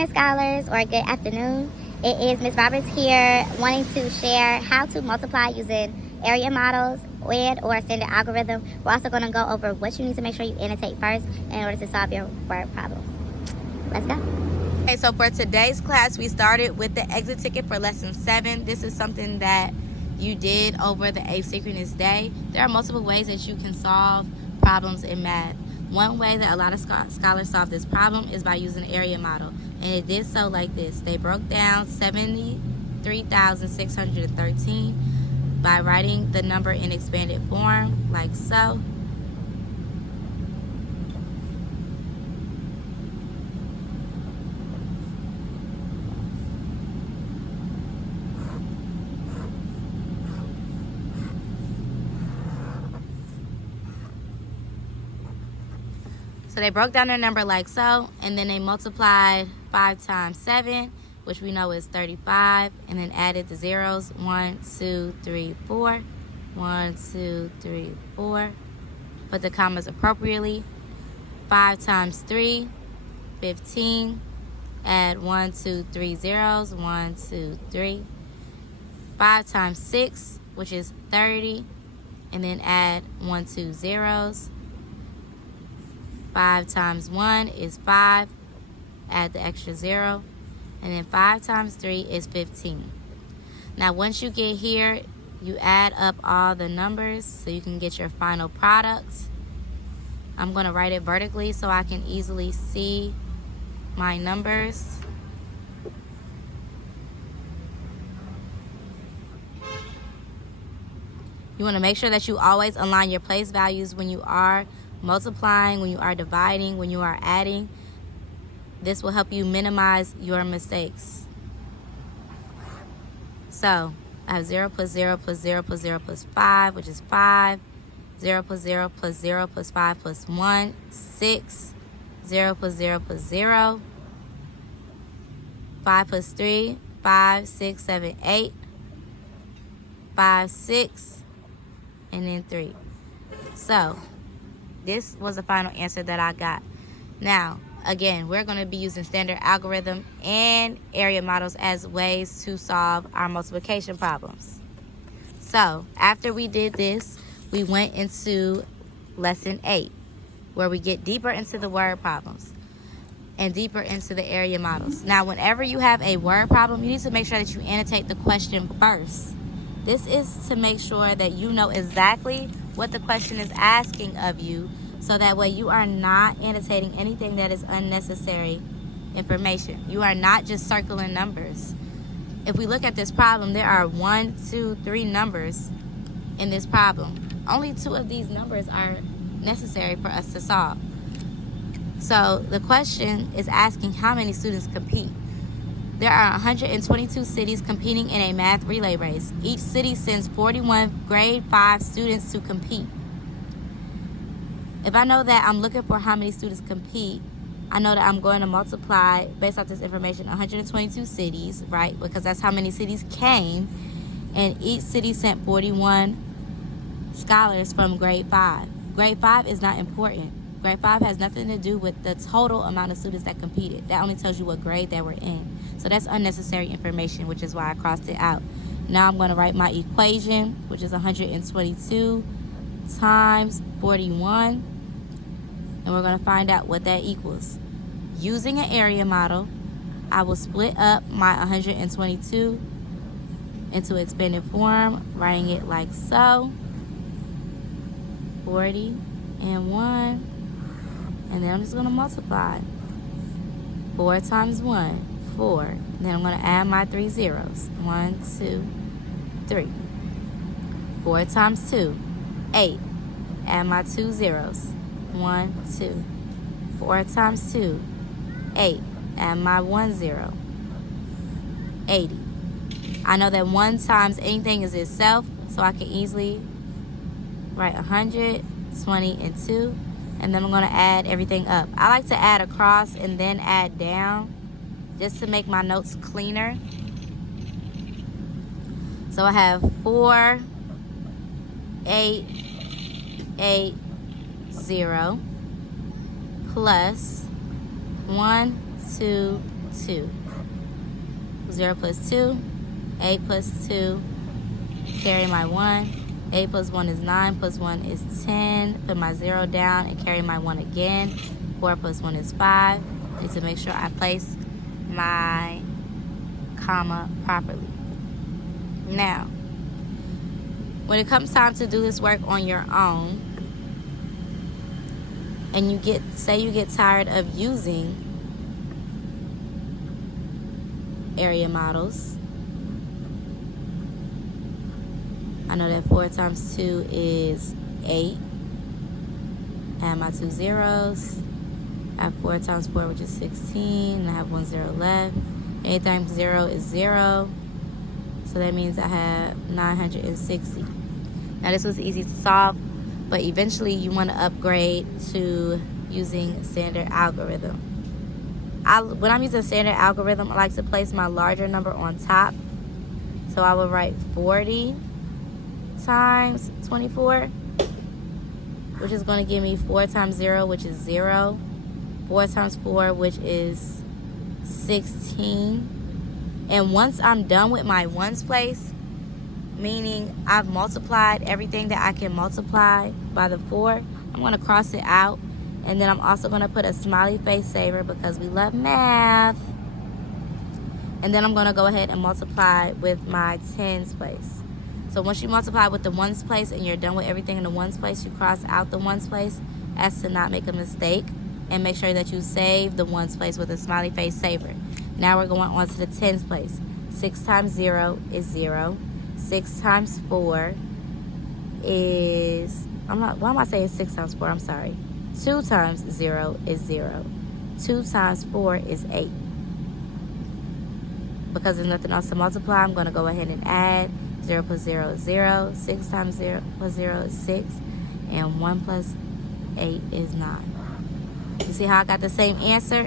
morning, scholars, or good afternoon. It is Ms. Roberts here, wanting to share how to multiply using area models, WED, or standard algorithm. We're also going to go over what you need to make sure you annotate first in order to solve your word problems. Let's go. Okay, so for today's class, we started with the exit ticket for lesson 7. This is something that you did over the asynchronous day. There are multiple ways that you can solve problems in math. One way that a lot of scholars solve this problem is by using the area model. And it did so like this. They broke down 73,613 by writing the number in expanded form, like so. So they broke down their number like so, and then they multiplied 5 times 7, which we know is 35, and then added the zeros. 1, 2, 3, 4. 1, 2, 3, 4. Put the commas appropriately. 5 times 3, 15. Add 1, 2, 3 zeros. 1, 2, 3. 5 times 6, which is 30, and then add 1, 2 zeros. 5 times 1 is 5, add the extra 0, and then 5 times 3 is 15. Now once you get here, you add up all the numbers so you can get your final product. I'm going to write it vertically so I can easily see my numbers. You want to make sure that you always align your place values when you are multiplying, when you are dividing, when you are adding. This will help you minimize your mistakes. So I have 0 plus 0 plus 0 plus 0 plus 5, which is 5. 0 plus 0 plus 0 plus 5 plus 1, 6. 0 plus 0 plus 0. 5 plus 3, 5, 6, 7, 8. 5, 6, and then 3. So this was the final answer that I got. Now, again, we're going to be using standard algorithm and area models as ways to solve our multiplication problems. So, after we did this, we went into lesson 8, where we get deeper into the word problems and deeper into the area models. Now, whenever you have a word problem, you need to make sure that you annotate the question first. This is to make sure that you know exactly what the question is asking of you, so that way you are not annotating anything that is unnecessary information. You are not just circling numbers. If we look at this problem, there are 1, 2, 3 numbers in this problem. Only 2 of these numbers are necessary for us to solve. So the question is asking how many students compete. There are 122 cities competing in a math relay race. Each city sends 41 grade 5 students to compete. If I know that I'm looking for how many students compete, I know that I'm going to multiply, based off this information, 122 cities, right? Because that's how many cities came. And each city sent 41 scholars from grade 5. Grade 5 is not important. Grade 5 has nothing to do with the total amount of students that competed. That only tells you what grade they were in. So that's unnecessary information, which is why I crossed it out. Now I'm going to write my equation, which is 122 times 41. And we're going to find out what that equals. Using an area model, I will split up my 122 into expanded form, writing it like so. 40 and 1. And then I'm just going to multiply. 4 times 1, 4. Then I'm going to add my 3 zeros. 1, 2, 3. 4 times 2, 8. Add my 2 zeros. 1, 2. 4 times 2, 8. Add my 1 zero. 80. I know that 1 times anything is itself, so I can easily write 100, 20, and 2. And then I'm going to add everything up. I like to add across and then add down, just to make my notes cleaner. So I have 4, 8, 8, 0 plus 1, 2, 2. 0 plus 2, 8 plus 2, carry my 1. 8 plus 1 is 9, plus 1 is 10. Put my 0 down and carry my 1 again. 4 plus 1 is 5. Need to make sure I place my comma properly. Now, when it comes time to do this work on your own, and you get tired of using area models. I know that 4 times 2 is 8. Add my 2 zeros. I have 4 times 4, which is 16. And I have 1 0 left. 8 times 0 is 0. So that means I have 960. Now this was easy to solve, but eventually you want to upgrade to using standard algorithm. When I'm using standard algorithm, I like to place my larger number on top. So I will write 40 times 24, which is going to give me 4 times 0, which is 0. 4 times 4, which is 16. And once I'm done with my ones place, meaning I've multiplied everything that I can multiply by the 4, I'm going to cross it out. And then I'm also going to put a smiley face saver because we love math. And then I'm going to go ahead and multiply with my tens place. So once you multiply with the ones place and you're done with everything in the ones place, you cross out the ones place as to not make a mistake. And make sure that you save the ones place with a smiley face saver. Now we're going on to the tens place. 6 times 0 is 0. 6 times 4 is... why am I saying 6 times 4? I'm sorry. 2 times 0 is 0. 2 times 4 is 8. Because there's nothing else to multiply, I'm going to go ahead and add. 0 plus 0 is 0. 6 times 0 plus 0 is 6. And 1 plus 8 is 9. You see how I got the same answer?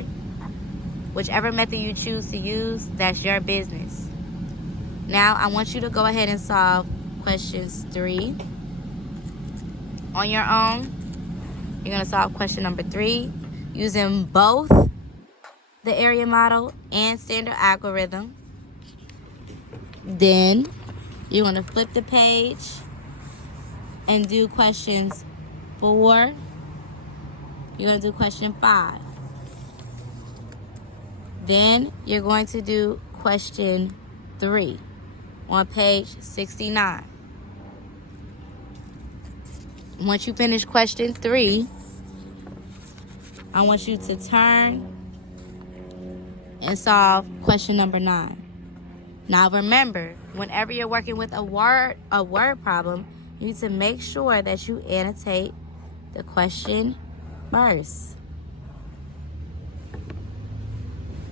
Whichever method you choose to use, that's your business. Now, I want you to go ahead and solve questions 3 on your own. You're going to solve question number 3 using both the area model and standard algorithm. Then you're going to flip the page and do questions 4. You're going to do question 5. Then you're going to do question 3 on page 69. Once you finish question 3, I want you to turn and solve question number 9. Now remember, whenever you're working with a word problem, you need to make sure that you annotate the question first.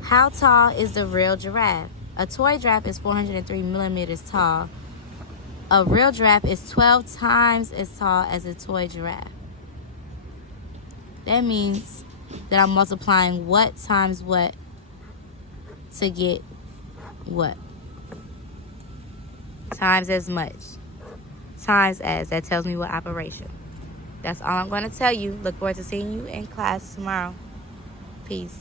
How tall is the real giraffe? A toy giraffe is 403 millimeters tall. A real giraffe is 12 times as tall as a toy giraffe. That means that I'm multiplying what times what to get what? Times as much. Times as. That tells me what operation. That's all I'm going to tell you. Look forward to seeing you in class tomorrow. Peace.